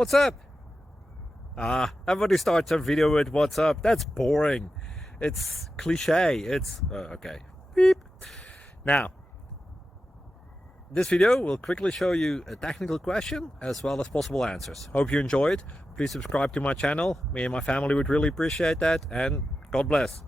What's up? Everybody starts a video with what's up. That's boring. It's cliche. It's okay. Beep. Now, this video will quickly show you a technical question as well as possible answers. Hope you enjoyed. Please subscribe to my channel. Me and my family would really appreciate that, and God bless.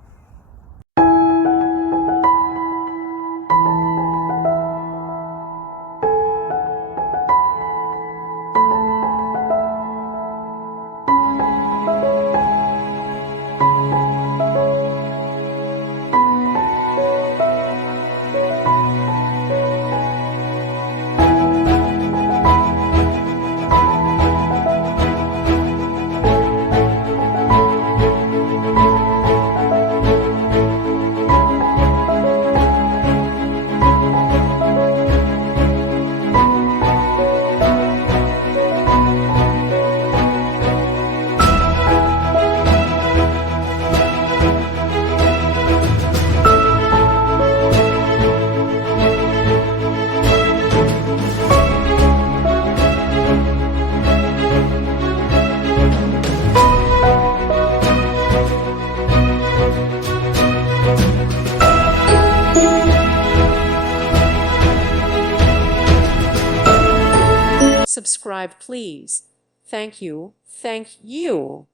Subscribe, please. Thank you. Thank you.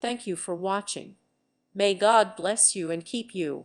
Thank you for watching. May God bless you and keep you.